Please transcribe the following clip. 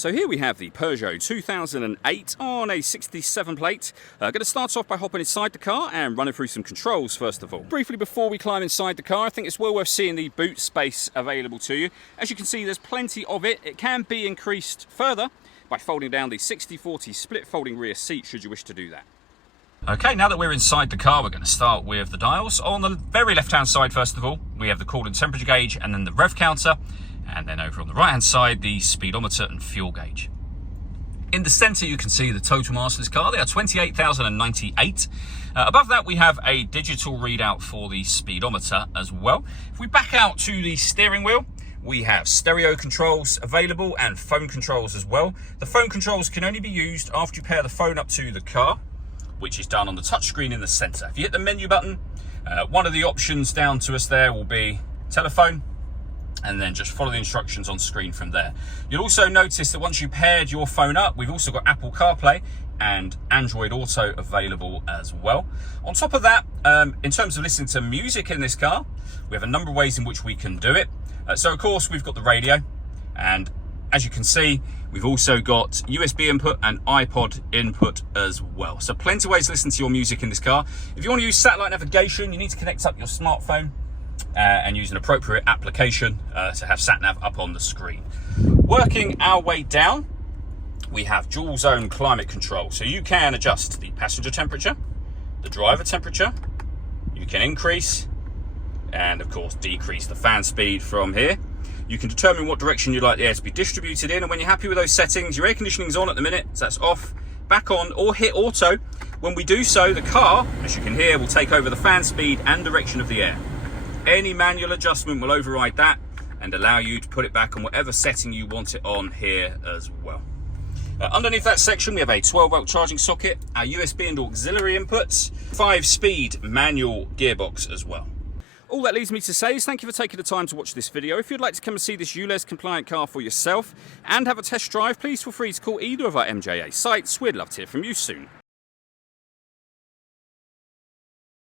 So here we have the Peugeot 2008 on a 67 plate. Going to start off by hopping inside the car and running through some controls first of all. Briefly before we climb inside the car, I think it's well worth seeing the boot space available to you. As you can see, there's plenty of it. It can be increased further by folding down the 60/40 split folding rear seat should you wish to do that. Okay, now that we're inside the car, we're going to start with the dials. On the very left-hand side, first of all, we have the coolant temperature gauge and then the rev counter. And then over on the right hand side, the speedometer and fuel gauge. In the center, you can see the total mass of this car. They are 28,098. Above that, we have a digital readout for the speedometer as well. If we back out to the steering wheel, we have stereo controls available and phone controls as well. The phone controls can only be used after you pair the phone up to the car, which is done on the touchscreen in the center. If you hit the menu button, one of the options down to us there will be telephone, and then just follow the instructions on screen from there. You'll also notice that once you paired your phone up, we've also got Apple CarPlay and Android Auto available as well. On top of that, in terms of listening to music in this car, we have a number of ways in which we can do it. So of course, we've got the radio, and as you can see, we've also got USB input and iPod input as well. So plenty of ways to listen to your music in this car. If you want to use satellite navigation, you need to connect up your smartphone and use an appropriate application to have sat-nav up on the screen. Working our way down, we have dual zone climate control. So you can adjust the passenger temperature, the driver temperature, you can increase and of course decrease the fan speed from here. You can determine what direction you'd like the air to be distributed in, and when you're happy with those settings, your air conditioning is on at the minute, so that's off, back on, or hit auto. When we do so, the car, as you can hear, will take over the fan speed and direction of the air. Any manual adjustment will override that and allow you to put it back on whatever setting you want it on here as well. Underneath that section, we have a 12-volt charging socket, our USB and auxiliary inputs, 5-speed manual gearbox as well. All that leaves me to say is thank you for taking the time to watch this video. If you'd like to come and see this ULEZ compliant car for yourself and have a test drive, please feel free to call either of our MJA sites. We'd love to hear from you soon.